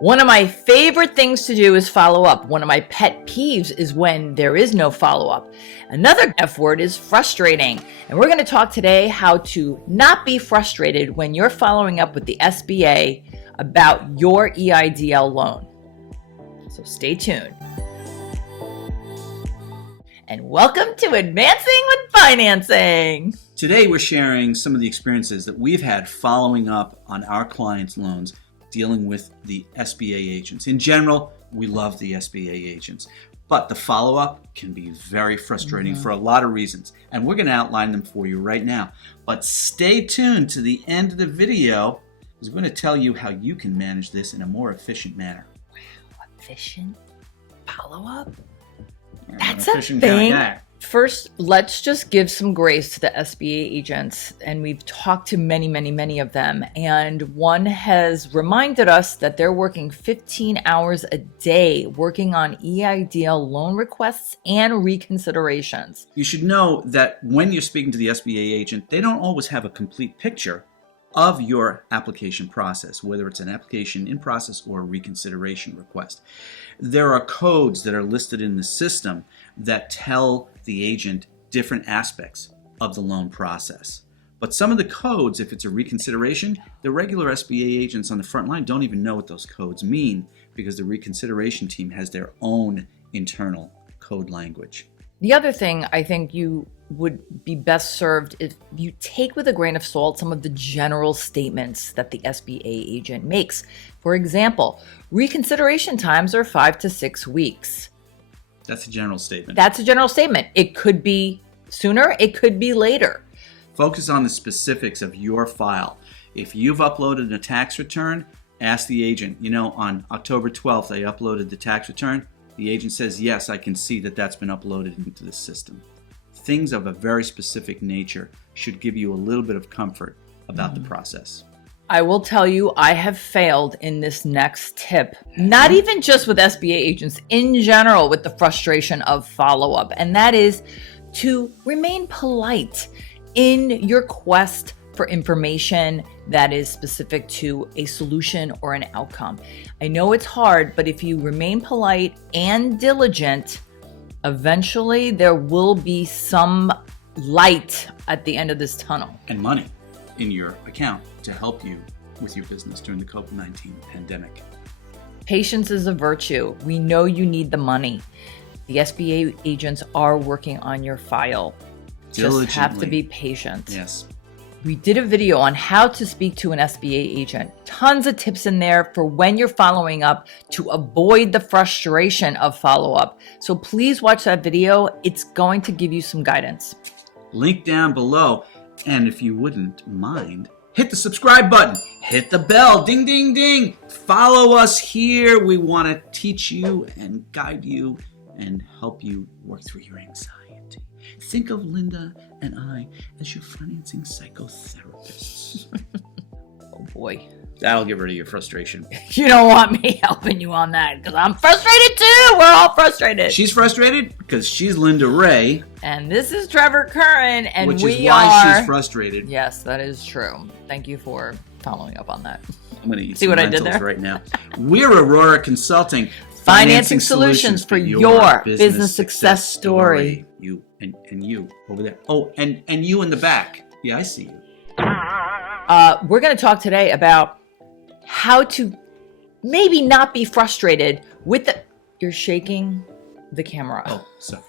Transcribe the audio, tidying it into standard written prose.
One of my favorite things to do is follow up. One of my pet peeves is when there is no follow-up. Another F word is frustrating. And we're going to talk today how to not be frustrated when you're following up with the SBA about your EIDL loan. So stay tuned. And welcome to Advancing with Financing. Today we're sharing some of the experiences that we've had following up on our clients' loans dealing with the SBA agents. In general, we love the SBA agents, but the follow-up can be very frustrating for a lot of reasons, and we're going to outline them for you right now. But stay tuned to the end of the video, because we're going to tell you how you can manage this in a more efficient manner. Wow, efficient follow-up? I'm That's an a efficient thing. kind of guy. First, let's just give some grace to the SBA agents. And we've talked to many of them. And one has reminded us that they're working 15 hours a day working on EIDL loan requests and reconsiderations. You should know that when you're speaking to the SBA agent, they don't always have a complete picture of your application process, whether it's an application in process or a reconsideration request. There are codes that are listed in the system that tell the agent different aspects of the loan process. But some of the codes, if it's a reconsideration, the regular SBA agents on the front line don't even know what those codes mean because the reconsideration team has their own internal code language. The other thing I think you would be best served if you take with a grain of salt some of the general statements that the SBA agent makes. For example, reconsideration times are 5 to 6 weeks. That's a general statement. That's a general statement. It could be sooner, it could be later. Focus on the specifics of your file. If you've uploaded a tax return, ask the agent, on October 12th, I uploaded the tax return. The agent says, yes, I can see that that's been uploaded into the system. Things of a very specific nature should give you a little bit of comfort about the process. I will tell you, I have failed in this next tip, not even just with SBA agents, in general with the frustration of follow-up, and that is to remain polite in your quest for information that is specific to a solution or an outcome. I know it's hard, but if you remain polite and diligent, eventually there will be some light at the end of this tunnel. And money in your account to help you with your business during the COVID-19 pandemic. Patience is a virtue. We know you need the money. The SBA agents are working on your file. Just have to be patient. Yes. We did a video on how to speak to an SBA agent. Tons of tips in there for when you're following up to avoid the frustration of follow-up. So please watch that video. It's going to give you some guidance. Link down below. And if you wouldn't mind, hit the subscribe button, hit the bell, ding, ding, ding. Follow us here. We want to teach you and guide you and help you work through your anxiety. Think of Linda and I as your financing psychotherapists. Oh boy. That'll get rid of your frustration. You don't want me helping you on that because I'm frustrated too. We're all frustrated. She's frustrated because she's Linda Ray. And this is Trevor Curran, and which we is why are... she's frustrated. Yes, that is true. Thank you for following up on that. I'm going to eat See some what I did lentils there? right now. We're Aurora Consulting. Financing solutions for your business success story. You and you over there. Oh, and you in the back. Yeah, I see you. We're going to talk today about how to maybe not be frustrated with the... You're shaking the camera. Oh, sorry.